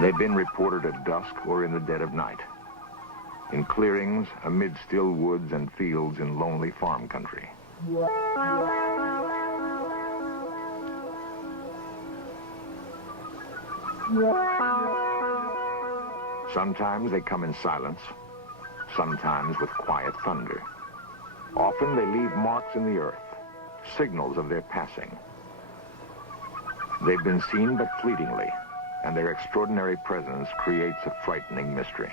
They've been reported at dusk or in the dead of night, in clearings amid still woods and fields in lonely farm country. Sometimes they come in silence, sometimes with quiet thunder. Often they leave marks in the earth, signals of their passing. They've been seen but fleetingly, and their extraordinary presence creates a frightening mystery.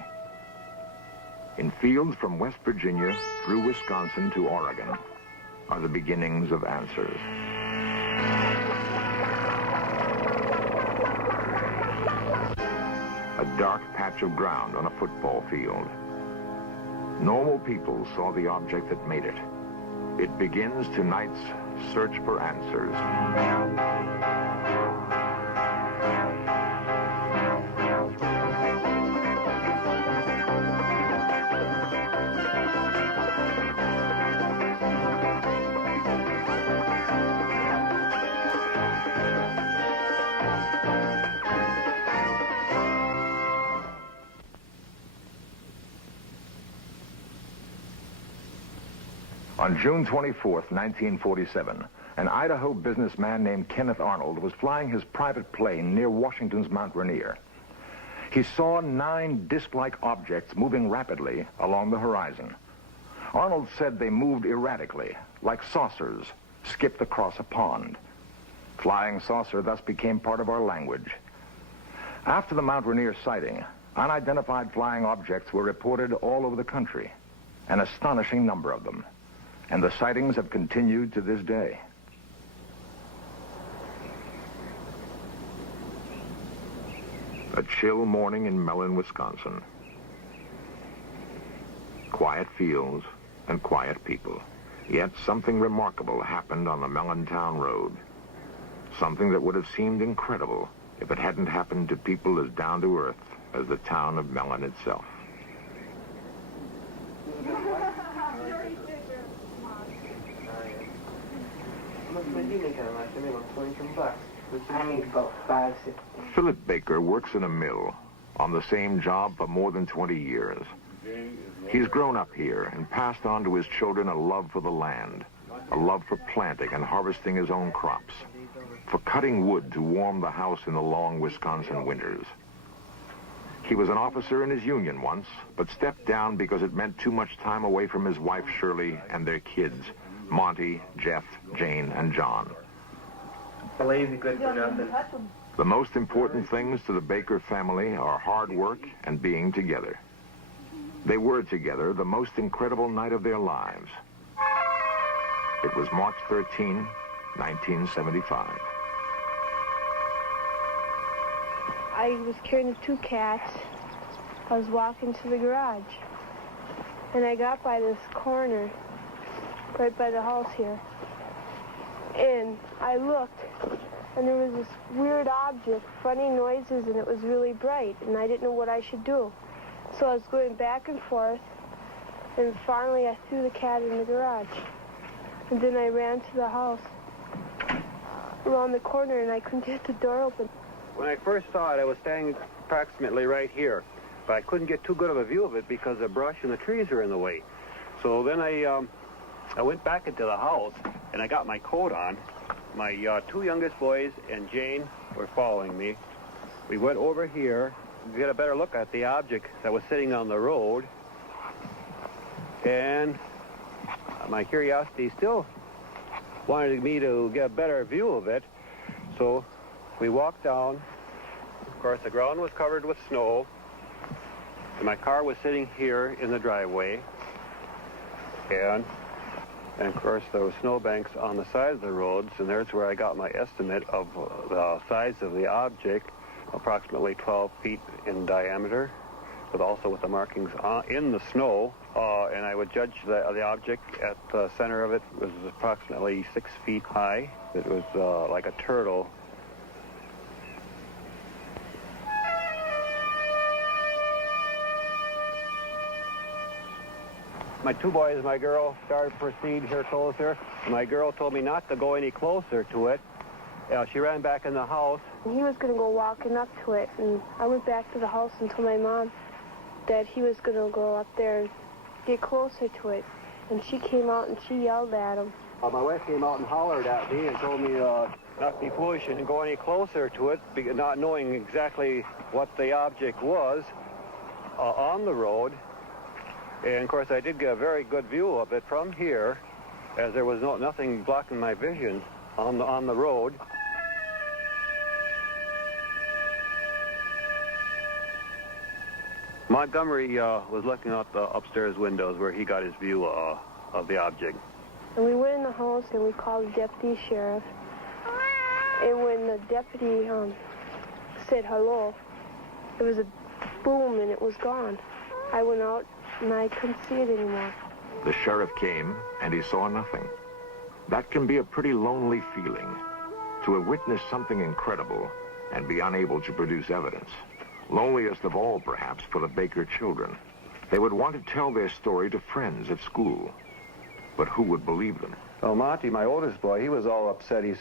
In fields from West Virginia through Wisconsin to Oregon are the beginnings of answers. A dark patch of ground on a football field. Normal people saw the object that made it. It begins tonight's search for answers. On June 24th, 1947, an Idaho businessman named Kenneth Arnold was flying his private plane near Washington's Mount Rainier. He saw 9 disc-like objects moving rapidly along the horizon. Arnold said they moved erratically, like saucers skipped across a pond. Flying saucer thus became part of our language. After the Mount Rainier sighting, unidentified flying objects were reported all over the country, an astonishing number of them. And the sightings have continued to this day. A chill morning in Mellon, Wisconsin. Quiet fields and quiet people. Yet something remarkable happened on the Mellontown Road. Something that would have seemed incredible if it hadn't happened to people as down to earth as the town of Mellon itself. Philip Baker works in a mill, on the same job for more than 20 years. He's grown up here and passed on to his children a love for the land, a love for planting and harvesting his own crops, for cutting wood to warm the house in the long Wisconsin winters. He was an officer in his union once, but stepped down because it meant too much time away from his wife Shirley and their kids, Monty, Jeff, Jane, and John. Lazy, good for nothing. The most important things to the Baker family are hard work and being together. They were together the most incredible night of their lives. It was March 13, 1975. I was carrying the 2 cats. I was walking to the garage. And I got by this corner, right by the house here. And I looked, and there was this weird object, funny noises, and it was really bright, and I didn't know what I should do. So I was going back and forth, and finally I threw the cat in the garage. And then I ran to the house, around the corner, and I couldn't get the door open. When I first saw it, I was standing approximately right here, but I couldn't get too good of a view of it because the brush and the trees are in the way. So then I went back into the house, and I got my coat on. My 2 youngest boys and Jane were following me. We went over here to get a better look at the object that was sitting on the road. And my curiosity still wanted me to get a better view of it. So we walked down. Of course, the ground was covered with snow. And my car was sitting here in the driveway. And of course, there were snowbanks on the side of the roads, and there's where I got my estimate of the size of the object, approximately 12 feet in diameter, but also with the markings in the snow. And I would judge the object at the center of it was approximately 6 feet high. It was like a turtle. My 2 boys and my girl started to proceed here closer. My girl told me not to go any closer to it. She ran back in the house. He was going to go walking up to it, and I went back to the house and told my mom that he was going to go up there and get closer to it. And she came out and she yelled at him. My wife came out and hollered at me and told me not to be foolish and go any closer to it, not knowing exactly what the object was on the road. And of course I did get a very good view of it from here, as there was nothing blocking my vision on the road. Montgomery was looking out the upstairs windows where he got his view of the object. And we went in the house and we called the deputy sheriff. And when the deputy said hello, there was a boom and it was gone. I went out and I couldn't see it anymore. The sheriff came and he saw nothing. That can be a pretty lonely feeling, to have witnessed something incredible and be unable to produce evidence. Loneliest of all, perhaps, for the Baker children. They would want to tell their story to friends at school. But who would believe them? Well, Monty, my oldest boy, he was all upset. He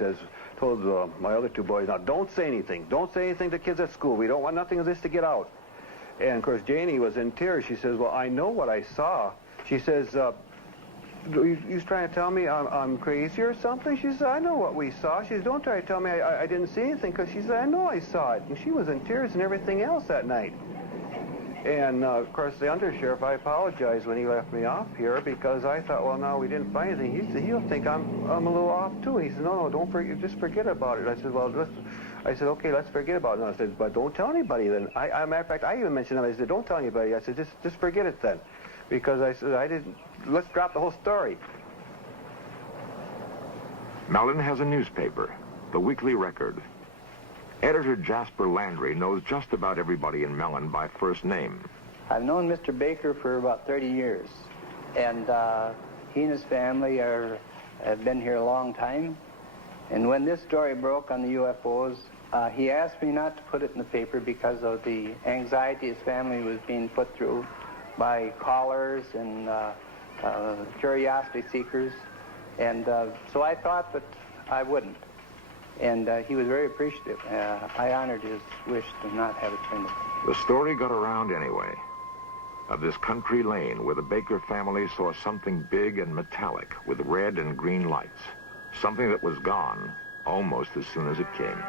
told my other two boys, now don't say anything. Don't say anything to kids at school. We don't want nothing of this to get out. And of course, Janie was in tears. She says, well, I know what I saw. She says, you trying to tell me I'm crazy or something? She said, I know what we saw. She says, don't try to tell me I didn't see anything, because she said, I know I saw it. And she was in tears and everything else that night. And, of course, the undersheriff, I apologized when he left me off here, because I thought, well, no, we didn't find anything. He said, he'll think I'm a little off, too. He said, no, don't forget, just forget about it. I said, well, okay, let's forget about it. And I said, but don't tell anybody then. Matter of fact, I even mentioned him. I said, don't tell anybody. I said, just forget it then. Because I said, let's drop the whole story. Mellon has a newspaper, the Weekly Record. Editor Jasper Landry knows just about everybody in Mellon by first name. I've known Mr. Baker for about 30 years, and he and his family have been here a long time. And when this story broke on the UFOs, he asked me not to put it in the paper because of the anxiety his family was being put through by callers and curiosity seekers. And so I thought that I wouldn't. And he was very appreciative. I honored his wish to not have it printed. The story got around anyway, of this country lane where the Baker family saw something big and metallic with red and green lights. Something that was gone almost as soon as it came.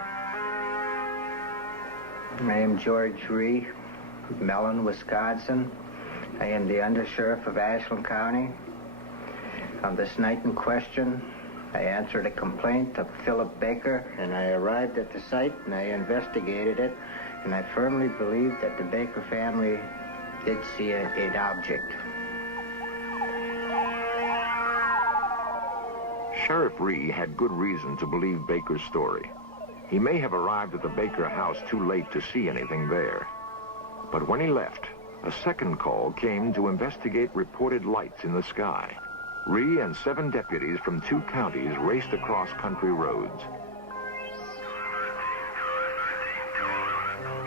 I am George Ree, Mellon, Wisconsin. I am the undersheriff of Ashland County. On this night in question, I answered a complaint of Philip Baker, and I arrived at the site and I investigated it, and I firmly believe that the Baker family did see an object. Sheriff Ree had good reason to believe Baker's story. He may have arrived at the Baker house too late to see anything there. But when he left, a second call came to investigate reported lights in the sky. Ree and 7 deputies from 2 counties raced across country roads.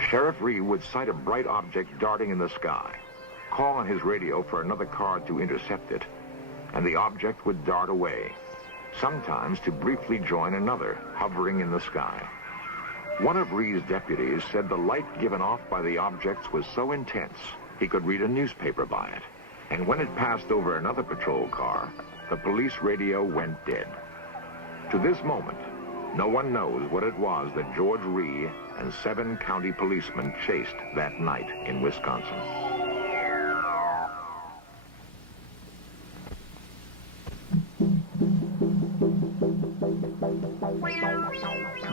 Sheriff Ree would sight a bright object darting in the sky, call on his radio for another car to intercept it, and the object would dart away, sometimes to briefly join another hovering in the sky. One of Ree's deputies said the light given off by the objects was so intense he could read a newspaper by it. And when it passed over another patrol car, the police radio went dead. To this moment, no one knows what it was that George Ree and 7 county policemen chased that night in Wisconsin.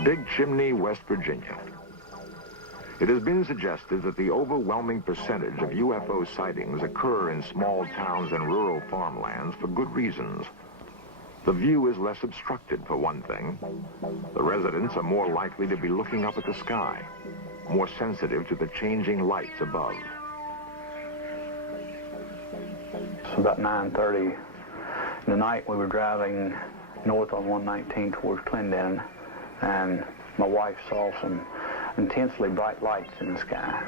Big Chimney, West Virginia. It has been suggested that the overwhelming percentage of UFO sightings occur in small towns and rural farmlands for good reasons. The view is less obstructed, for one thing. The residents are more likely to be looking up at the sky, more sensitive to the changing lights above. It's about 9:30 in the night. We were driving north on 119 towards Clendenin, and my wife saw some intensely bright lights in the sky,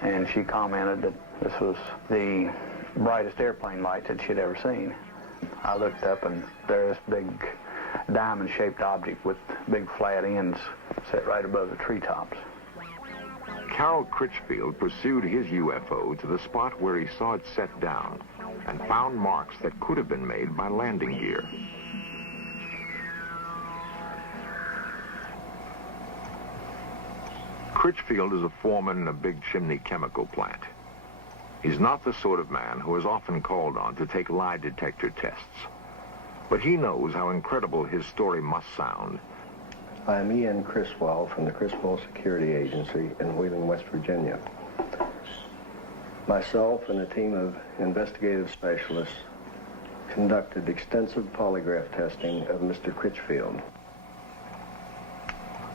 and she commented that this was the brightest airplane light that she'd ever seen. I looked up, and there's this big diamond-shaped object with big flat ends set right above the treetops. Carol Critchfield pursued his UFO to the spot where he saw it set down and found marks that could have been made by landing gear. Critchfield is a foreman in a big chimney chemical plant. He's not the sort of man who is often called on to take lie detector tests. But he knows how incredible his story must sound. I'm Ian Criswell from the Criswell Security Agency in Wheeling, West Virginia. Myself and a team of investigative specialists conducted extensive polygraph testing of Mr. Critchfield.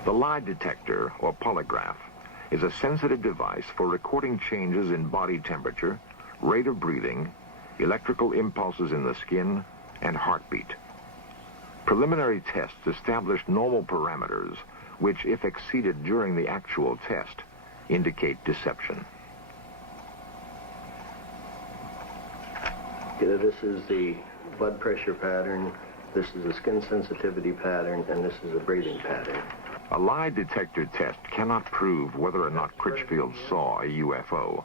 The lie detector, or polygraph, is a sensitive device for recording changes in body temperature, rate of breathing, electrical impulses in the skin, and heartbeat. Preliminary tests established normal parameters, which, if exceeded during the actual test, indicate deception. This is the blood pressure pattern, this is a skin sensitivity pattern, and this is a breathing pattern. A lie detector test cannot prove whether or not Critchfield saw a UFO.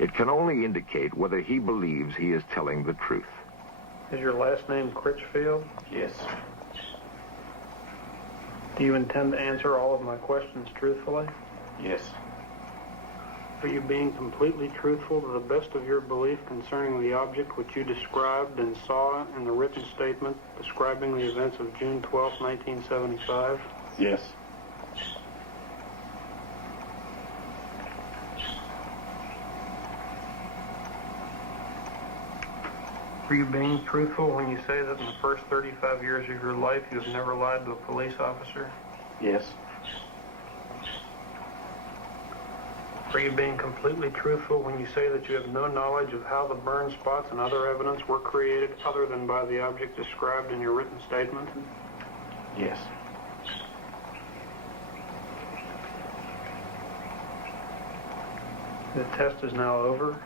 It can only indicate whether he believes he is telling the truth. Is your last name Critchfield? Yes. Do you intend to answer all of my questions truthfully? Yes. Are you being completely truthful to the best of your belief concerning the object which you described and saw in the written statement describing the events of June 12, 1975? Yes. Are you being truthful when you say that in the first 35 years of your life you have never lied to a police officer? Yes. Are you being completely truthful when you say that you have no knowledge of how the burn spots and other evidence were created other than by the object described in your written statement? Yes. The test is now over.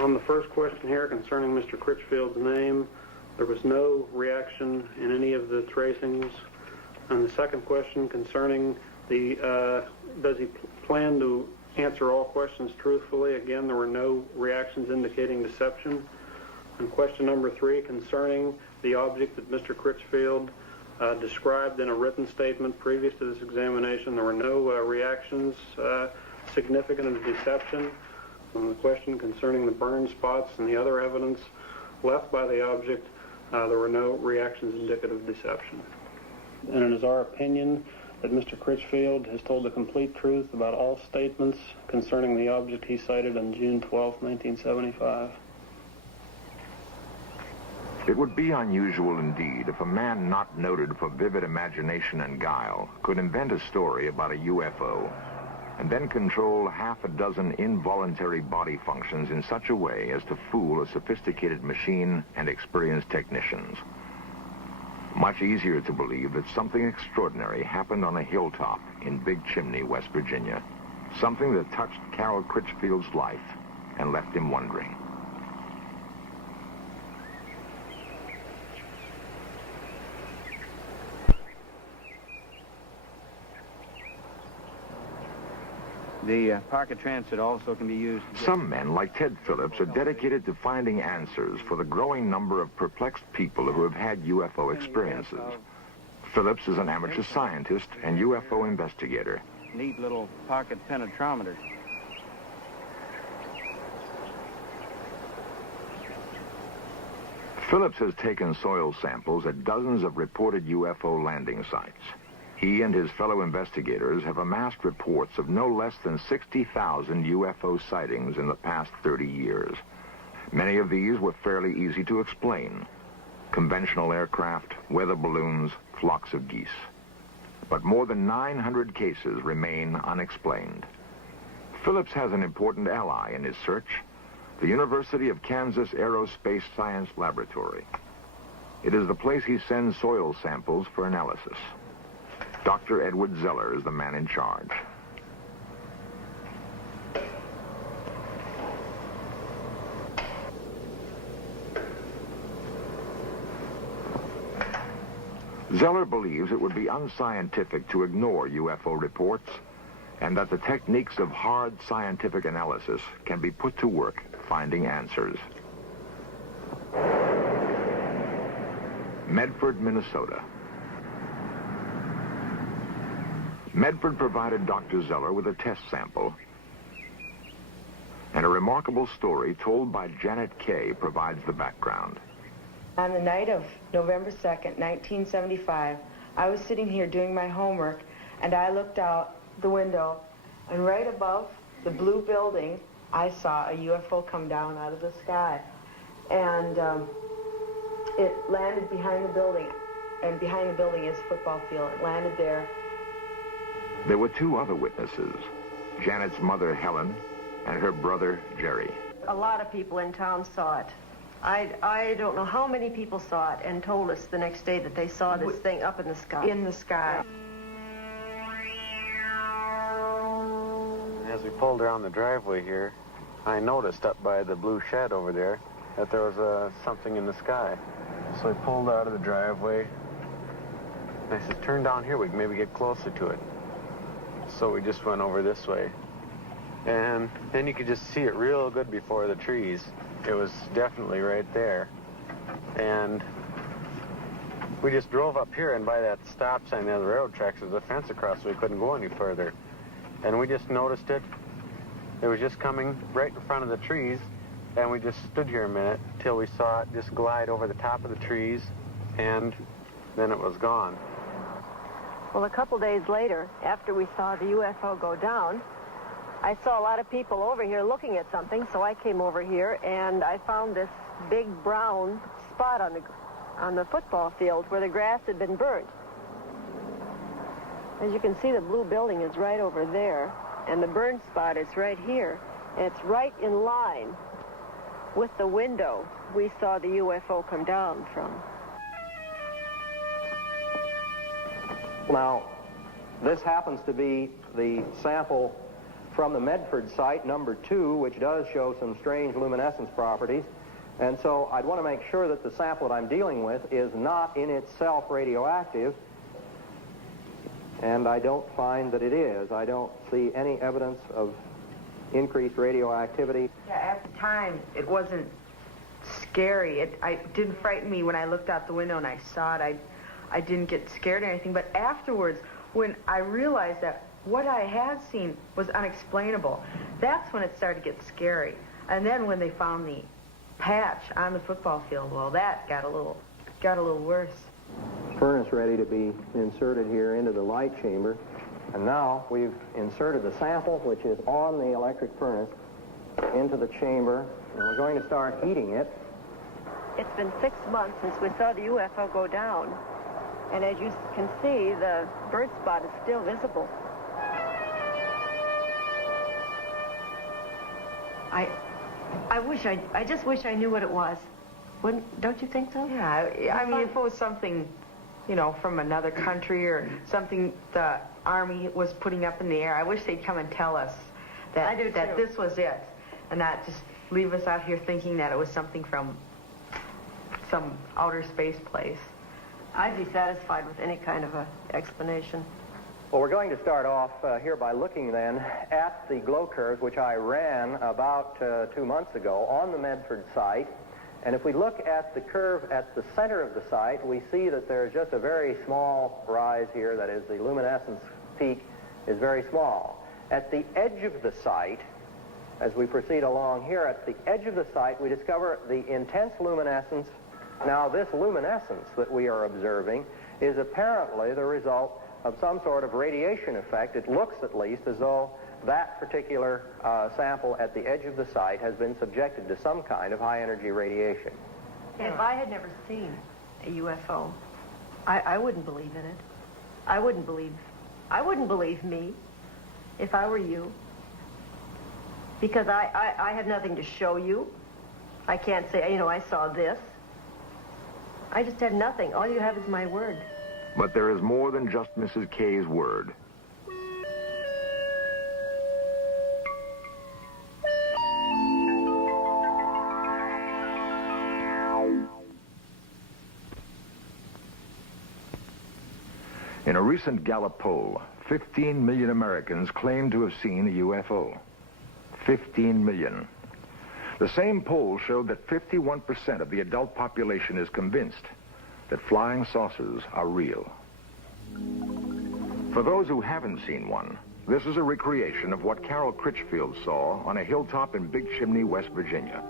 On the first question here concerning Mr. Critchfield's name, there was no reaction in any of the tracings. And the second question concerning the, does he plan to answer all questions truthfully? Again, there were no reactions indicating deception. And question number 3 concerning the object that Mr. Critchfield described in a written statement previous to this examination, there were no reactions significant of deception. On the question concerning the burn spots and the other evidence left by the object, there were no reactions indicative of deception. And it is our opinion that Mr. Critchfield has told the complete truth about all statements concerning the object he cited on June 12, 1975. It would be unusual indeed if a man not noted for vivid imagination and guile could invent a story about a UFO and then control half a dozen involuntary body functions in such a way as to fool a sophisticated machine and experienced technicians. Much easier to believe that something extraordinary happened on a hilltop in Big Chimney, West Virginia. Something that touched Carol Critchfield's life and left him wondering. The pocket transit also can be used. Some men, like Ted Phillips, are dedicated to finding answers for the growing number of perplexed people who have had UFO experiences. Phillips is an amateur scientist and UFO investigator. Neat little pocket penetrometer. Phillips has taken soil samples at dozens of reported UFO landing sites. He and his fellow investigators have amassed reports of no less than 60,000 UFO sightings in the past 30 years. Many of these were fairly easy to explain. Conventional aircraft, weather balloons, flocks of geese. But more than 900 cases remain unexplained. Phillips has an important ally in his search, the University of Kansas Aerospace Science Laboratory. It is the place he sends soil samples for analysis. Dr. Edward Zeller is the man in charge. Zeller believes it would be unscientific to ignore UFO reports, and that the techniques of hard scientific analysis can be put to work finding answers. Medford, Minnesota. Medford provided Dr. Zeller with a test sample, and a remarkable story told by Janet Kay provides the background. On the night of November 2nd, 1975, I was sitting here doing my homework, and I looked out the window, and right above the blue building, I saw a UFO come down out of the sky. And it landed behind the building, and behind the building is a football field. It landed there. There were two other witnesses, Janet's mother, Helen, and her brother, Jerry. A lot of people in town saw it. I don't know how many people saw it and told us the next day that they saw this thing up in the sky. In the sky. As we pulled around the driveway here, I noticed up by the blue shed over there that there was something in the sky. So I pulled out of the driveway, and I said, turn down here, we can maybe get closer to it. So we just went over this way. And then you could just see it real good before the trees. It was definitely right there. And we just drove up here, and by that stop sign there, the railroad tracks, there's a fence across, so we couldn't go any further. And we just noticed it. It was just coming right in front of the trees, and we just stood here a minute till we saw it just glide over the top of the trees, and then it was gone. Well, a couple days later, after we saw the UFO go down, I saw a lot of people over here looking at something, so I came over here, and I found this big brown spot on the football field where the grass had been burnt. As you can see, the blue building is right over there, and the burn spot is right here, and it's right in line with the window we saw the UFO come down from. Now, this happens to be the sample from the Medford site, number 2, which does show some strange luminescence properties. And so I'd want to make sure that the sample that I'm dealing with is not in itself radioactive. And I don't find that it is. I don't see any evidence of increased radioactivity. Yeah, at the time, it wasn't scary. It didn't frighten me when I looked out the window and I saw it. I didn't get scared or anything. But afterwards, when I realized that what I had seen was unexplainable, that's when it started to get scary. And then when they found the patch on the football field, well, that got a little worse. Furnace ready to be inserted here into the light chamber. And now we've inserted the sample, which is on the electric furnace, into the chamber, and we're going to start heating it. It's been 6 months since we saw the UFO go down, and as you can see, the burnt spot is still visible. I just wish I knew what it was. Don't you think so? Yeah, I mean, if it was something, you know, from another country or something the Army was putting up in the air, I wish they'd come and tell us that this was it, and not just leave us out here thinking that it was something from some outer space place. I'd be satisfied with any kind of an explanation. Well, we're going to start off here by looking then at the glow curves, which I ran about 2 months ago on the Medford site. And if we look at the curve at the center of the site, we see that there's just a very small rise here. That is, the luminescence peak is very small. At the edge of the site, as we proceed along here, at the edge of the site, we discover the intense luminescence. Now, this luminescence that we are observing is apparently the result of some sort of radiation effect. It looks, at least, as though that particular sample at the edge of the site has been subjected to some kind of high-energy radiation. If I had never seen a UFO, I wouldn't believe in it. I wouldn't believe me if I were you. Because I have nothing to show you. I can't say, you know, I saw this. I just have nothing. All you have is my word. But there is more than just Mrs. Kay's word. In a recent Gallup poll, 15 million Americans claim to have seen a UFO. 15 million. The same poll showed that 51% of the adult population is convinced that flying saucers are real. For those who haven't seen one, this is a recreation of what Carol Critchfield saw on a hilltop in Big Chimney, West Virginia.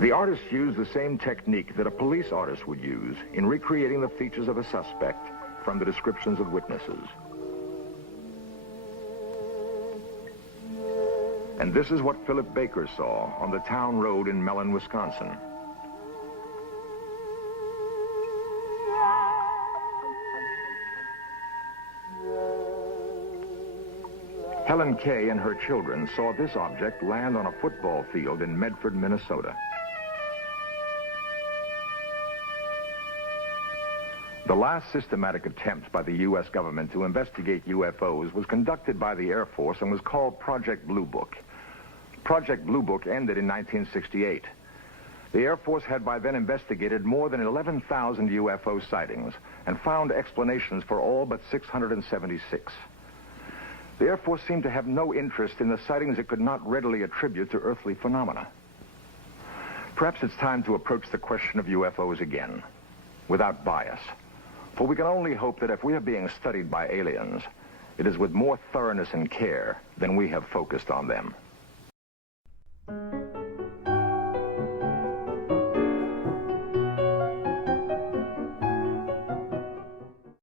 The artist used the same technique that a police artist would use in recreating the features of a suspect from the descriptions of witnesses. And this is what Philip Baker saw on the town road in Mellon, Wisconsin. Helen Kay and her children saw this object land on a football field in Medford, Minnesota. The last systematic attempt by the U.S. government to investigate UFOs was conducted by the Air Force and was called Project Blue Book. Project Blue Book ended in 1968. The Air Force had by then investigated more than 11,000 UFO sightings and found explanations for all but 676. The Air Force seemed to have no interest in the sightings it could not readily attribute to earthly phenomena. Perhaps it's time to approach the question of UFOs again, without bias. For we can only hope that if we are being studied by aliens, it is with more thoroughness and care than we have focused on them.